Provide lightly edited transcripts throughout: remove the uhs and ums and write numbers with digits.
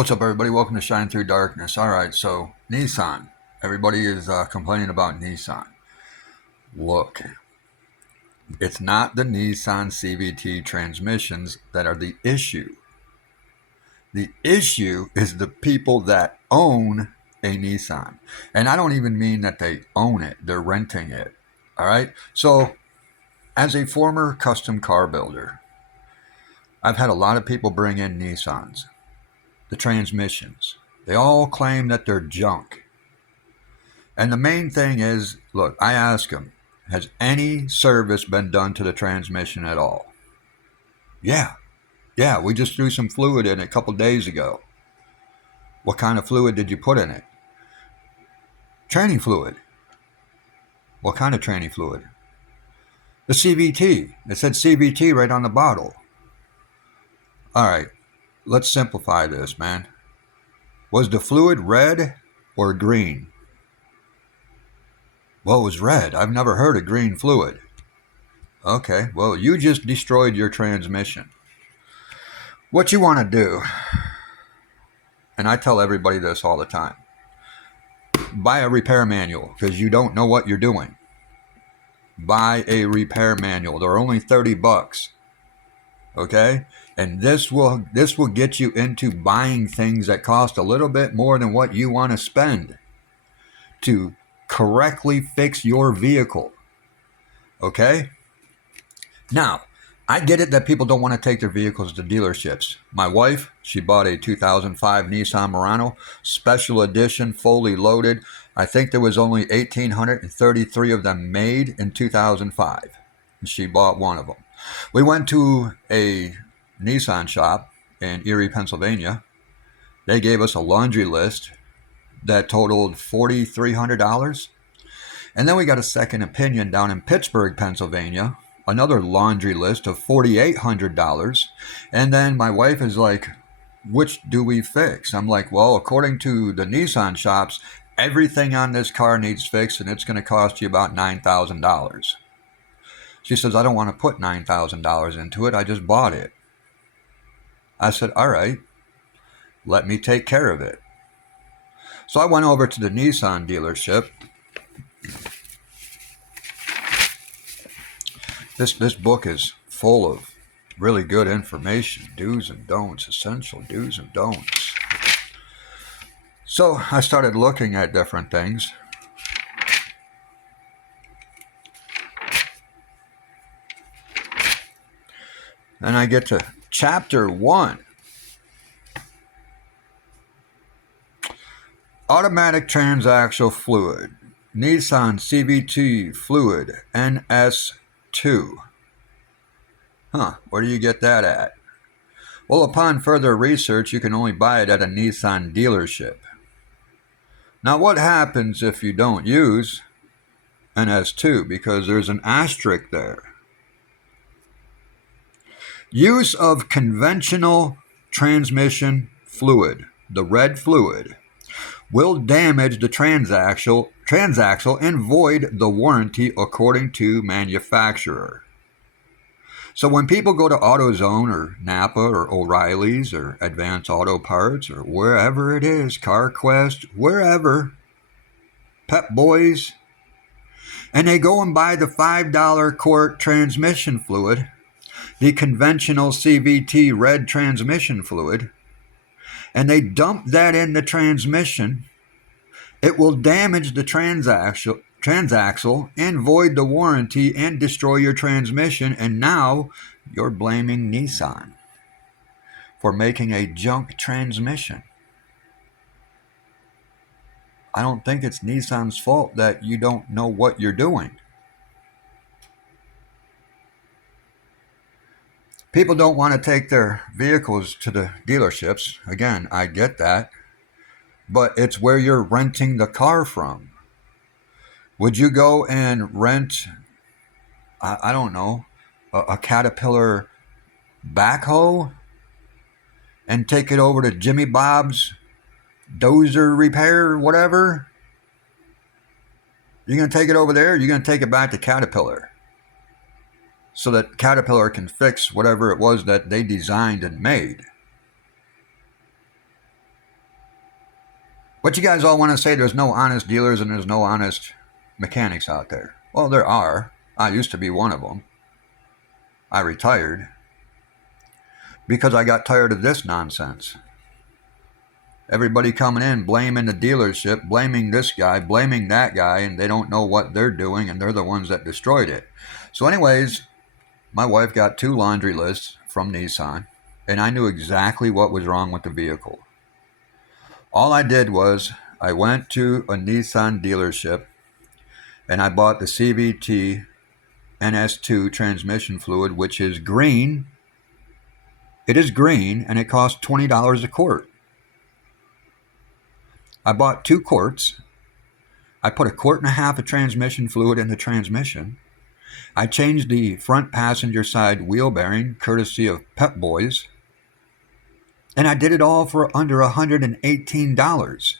What's up, everybody? Welcome to Shine Through Darkness. All right, so Nissan. Everybody is complaining about Nissan. Look, it's not the Nissan CVT transmissions that are the issue. The issue is the people that own a Nissan. And I don't even mean that they own it, they're renting it. All right, so as a former custom car builder, I've had a lot of people bring in Nissans. The transmissions, they all claim that they're junk. And the main thing is, look, I ask them, has any service been done to the transmission at all? Yeah, we just threw some fluid in it a couple days ago. What kind of fluid did you put in it? Training fluid. What kind of training fluid? The CVT. It said CVT right on the bottle. All right, let's simplify this, man. Was the fluid red or green? Well, it was red. I've never heard of green fluid. Okay, well, you just destroyed your transmission. What you want to do, and I tell everybody this all the time, buy a repair manual because you don't know what you're doing. Buy a repair manual. They're only $30. Okay? And this will get you into buying things that cost a little bit more than what you want to spend to correctly fix your vehicle. Okay? Now, I get it that people don't want to take their vehicles to dealerships. My wife, she bought a 2005 Nissan Murano, special edition, fully loaded. I think there was only 1,833 of them made in 2005. And she bought one of them. We went to a Nissan shop in Erie, Pennsylvania. They gave us a laundry list that totaled $4,300. And then we got a second opinion down in Pittsburgh, Pennsylvania, another laundry list of $4,800. And then my wife is like, which do we fix? I'm like, well, according to the Nissan shops, everything on this car needs fixed and it's going to cost you about $9,000. She says, I don't want to put $9,000 into it. I just bought it. I said, all right, let me take care of it. So I went over to the Nissan dealership. This book is full of really good information, do's and don'ts, essential do's and don'ts. So I started looking at different things. And I get to chapter 1. Automatic transaxle fluid. Nissan CVT fluid NS2. Where do you get that at? Well, upon further research, you can only buy it at a Nissan dealership. Now, what happens if you don't use NS2? Because there's an asterisk there. Use of conventional transmission fluid, the red fluid, will damage the transaxle and void the warranty according to manufacturer. So when people go to AutoZone or Napa or O'Reilly's or Advance Auto Parts or wherever it is, CarQuest, wherever, Pep Boys, and they go and buy the $5 quart transmission fluid, the conventional CVT red transmission fluid, and they dump that in the transmission, it will damage the transaxle and void the warranty and destroy your transmission. And now you're blaming Nissan for making a junk transmission. I don't think it's Nissan's fault that you don't know what you're doing. People don't want to take their vehicles to the dealerships. Again, I get that. But it's where you're renting the car from. Would you go and rent, I don't know, a Caterpillar backhoe and take it over to Jimmy Bob's dozer repair, whatever? You're going to take it over there? You're going to take it back to Caterpillar so that Caterpillar can fix whatever it was that they designed and made. But you guys all want to say there's no honest dealers and there's no honest mechanics out there. Well, there are. I used to be one of them. I retired because I got tired of this nonsense. Everybody coming in, blaming the dealership, blaming this guy, blaming that guy, and they don't know what they're doing, and they're the ones that destroyed it. So anyways, my wife got 2 laundry lists from Nissan, and I knew exactly what was wrong with the vehicle. All I did was I went to a Nissan dealership and I bought the CVT NS2 transmission fluid, which is green. It is green and it costs $20 a quart. I bought 2 quarts. I put 1.5 quarts of transmission fluid in the transmission. I changed the front passenger side wheel bearing courtesy of Pep Boys. And I did it all for under $118.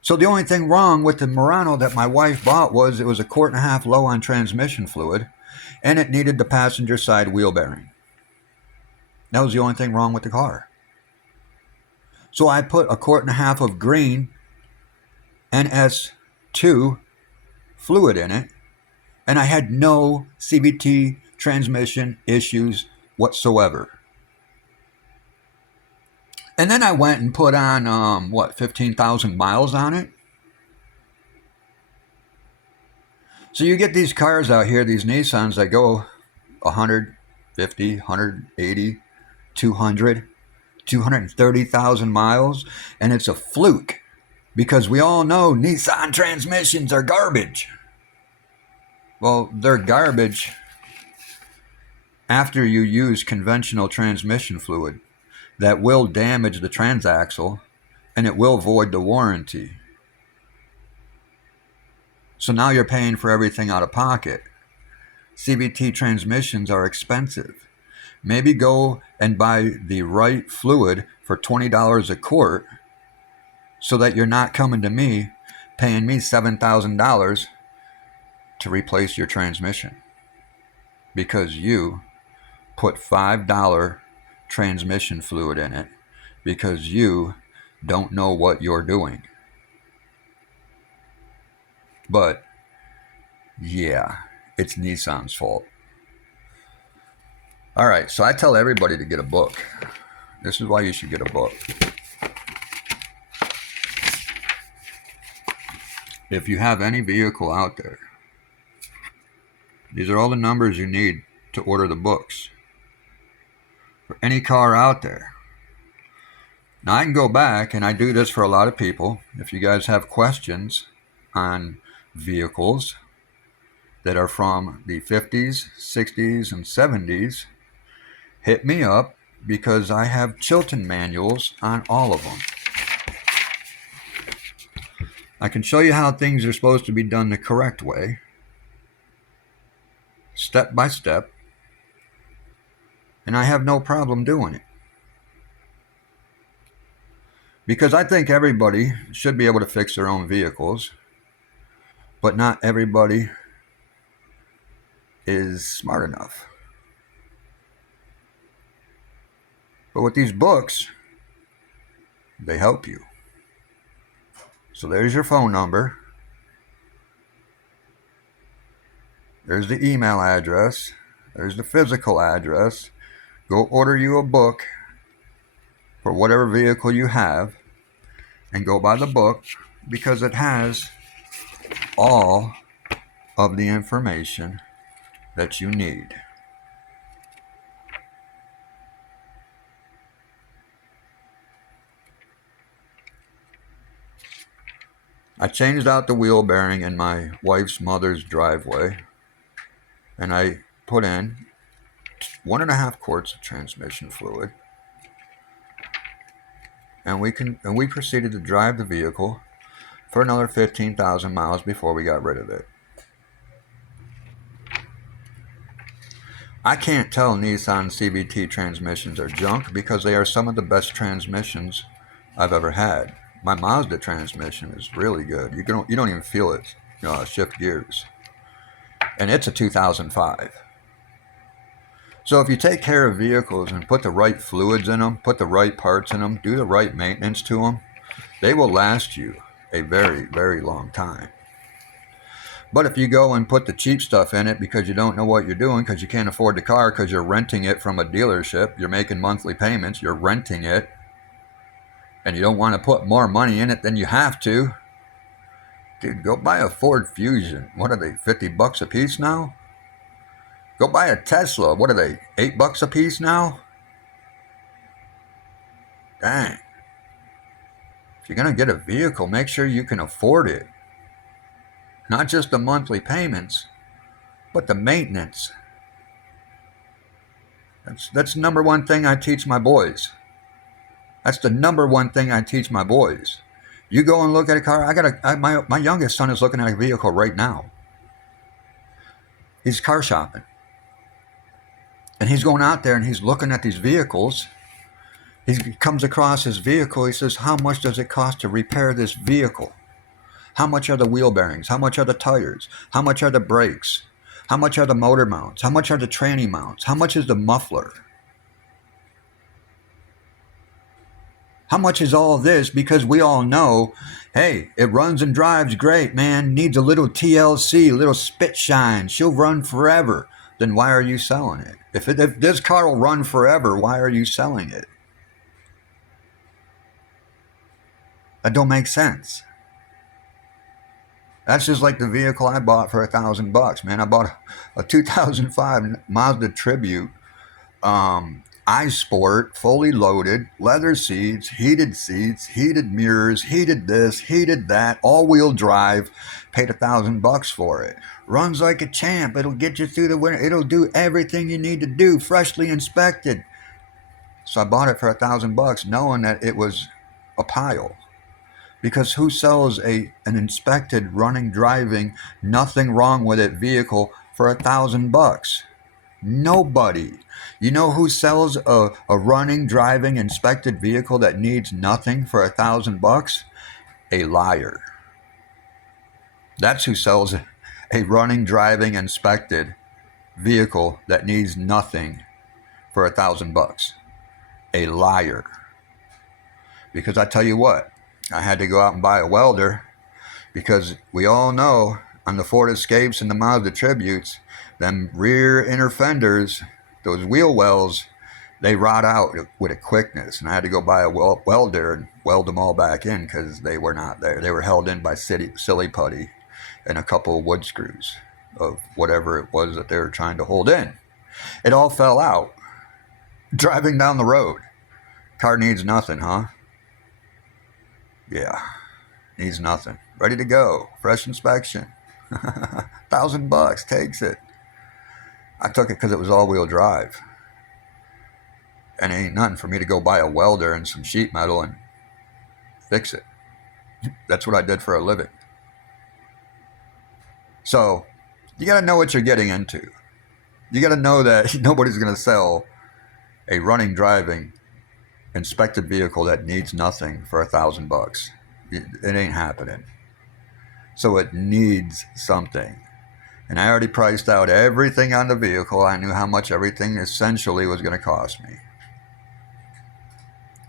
So the only thing wrong with the Murano that my wife bought was it was 1.5 quarts low on transmission fluid, and it needed the passenger side wheel bearing. That was the only thing wrong with the car. So I put 1.5 quarts of green NS2 fluid in it, and I had no CVT transmission issues whatsoever. And then I went and put on, 15,000 miles on it? So you get these cars out here, these Nissans that go 150, 180, 200, 230,000 miles, and it's a fluke because we all know Nissan transmissions are garbage. Well, they're garbage after you use conventional transmission fluid that will damage the transaxle and it will void the warranty. So now you're paying for everything out of pocket. CVT transmissions are expensive. Maybe go and buy the right fluid for $20 a quart so that you're not coming to me paying me $7,000 to replace your transmission because you put $5 transmission fluid in it because you don't know what you're doing. But yeah, it's Nissan's fault. All right, so I tell everybody to get a book. This is why you should get a book. If you have any vehicle out there, these are all the numbers you need to order the books for any car out there. Now I can go back, and I do this for a lot of people. If you guys have questions on vehicles that are from the 50s, 60s, and 70s, hit me up because I have Chilton manuals on all of them. I can show you how things are supposed to be done the correct way, step by step, and I have no problem doing it. Because I think everybody should be able to fix their own vehicles, but not everybody is smart enough. But with these books, they help you. So there's your phone number. There's the email address. There's the physical address. Go order you a book for whatever vehicle you have and go buy the book because it has all of the information that you need. I changed out the wheel bearing in my wife's mother's driveway, and I put in 1.5 quarts of transmission fluid, and we proceeded to drive the vehicle for another 15,000 miles before we got rid of it. I can't tell Nissan CVT transmissions are junk because they are some of the best transmissions I've ever had. My Mazda transmission is really good. You don't even feel it shift gears. And it's a 2005. So if you take care of vehicles and put the right fluids in them, put the right parts in them, do the right maintenance to them, they will last you a very, very long time. But if you go and put the cheap stuff in it because you don't know what you're doing, because you can't afford the car, because you're renting it from a dealership, you're making monthly payments, you're renting it, and you don't want to put more money in it than you have to, dude, go buy a Ford Fusion. What are they, $50 a piece now? Go buy a Tesla. What are they, $8 a piece now? Dang. If you're going to get a vehicle, make sure you can afford it. Not just the monthly payments, but the maintenance. That's the number one thing I teach my boys. That's the number one thing I teach my boys. You go and look at a car. My youngest son is looking at a vehicle right now. He's car shopping. And he's going out there and he's looking at these vehicles. He comes across his vehicle. He says, how much does it cost to repair this vehicle? How much are the wheel bearings? How much are the tires? How much are the brakes? How much are the motor mounts? How much are the tranny mounts? How much is the muffler? How much is all this? Because we all know, hey, it runs and drives great, man. Needs a little TLC, a little spit shine. She'll run forever. Then why are you selling it? If this car will run forever, why are you selling it? That don't make sense. That's just like the vehicle I bought for $1,000, man. I bought a 2005 Mazda Tribute, iSport, fully loaded, leather seats, heated mirrors, heated this, heated that, all-wheel drive. Paid $1,000 for it. Runs like a champ. It'll get you through the winter. It'll do everything you need to do. Freshly inspected. So I bought it for $1,000, knowing that it was a pile. Because who sells an inspected, running, driving, nothing wrong with it vehicle for $1,000? Nobody. You know who sells a running, driving, inspected vehicle that needs nothing for $1,000? A liar. That's who sells a running, driving, inspected vehicle that needs nothing for $1,000. A liar. Because I tell you what, I had to go out and buy a welder because we all know on the Ford Escapes and the Mazda Tributes, them rear inner fenders, those wheel wells, they rot out with a quickness. And I had to go buy a welder and weld them all back in because they were not there. They were held in by silly putty and a couple of wood screws of whatever it was that they were trying to hold in. It all fell out. Driving down the road. Car needs nothing, huh? Yeah, needs nothing. Ready to go. Fresh inspection. $1,000 takes it. I took it because it was all-wheel drive. And it ain't nothing for me to go buy a welder and some sheet metal and fix it. That's what I did for a living. So, you got to know what you're getting into. You got to know that nobody's going to sell a running, driving, inspected vehicle that needs nothing for $1,000. It ain't happening. So it needs something. And I already priced out everything on the vehicle. I knew how much everything essentially was going to cost me.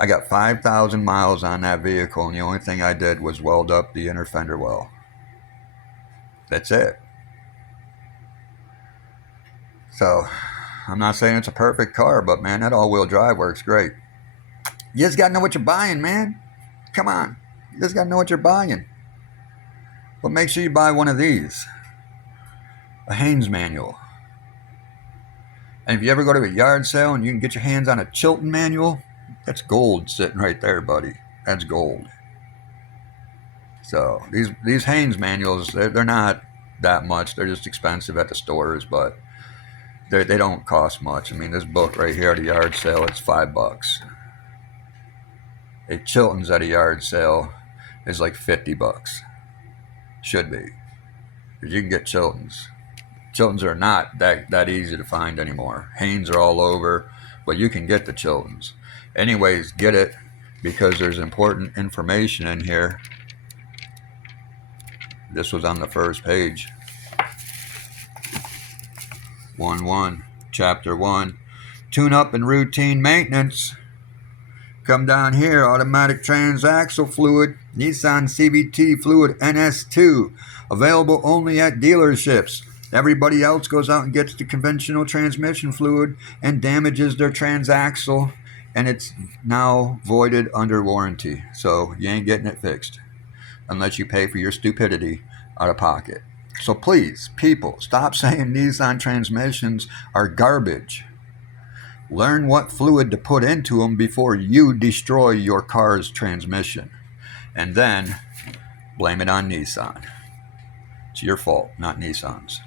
I got 5,000 miles on that vehicle, and the only thing I did was weld up the inner fender well. That's it. So, I'm not saying it's a perfect car, but man, that all-wheel drive works great. You just got to know what you're buying, man. Come on. You just got to know what you're buying. But make sure you buy one of these. A Haynes manual. And if you ever go to a yard sale and you can get your hands on a Chilton manual, that's gold sitting right there, buddy. That's gold. So these Haynes manuals, they're not that much. They're just expensive at the stores, but they don't cost much. I mean, this book right here at a yard sale, it's $5. A Chilton's at a yard sale is like $50. Should be. Because you can get Chilton's. Chilton's are not that easy to find anymore. Haynes are all over, but you can get the Chilton's. Anyways, get it because there's important information in here. This was on the first page. 1-1, Chapter 1. Tune-up and routine maintenance. Come down here, automatic transaxle fluid, Nissan CVT fluid NS2, available only at dealerships. Everybody else goes out and gets the conventional transmission fluid and damages their transaxle, and it's now voided under warranty. So you ain't getting it fixed unless you pay for your stupidity out of pocket. So please, people, stop saying Nissan transmissions are garbage. Learn what fluid to put into them before you destroy your car's transmission. And then blame it on Nissan. It's your fault, not Nissan's.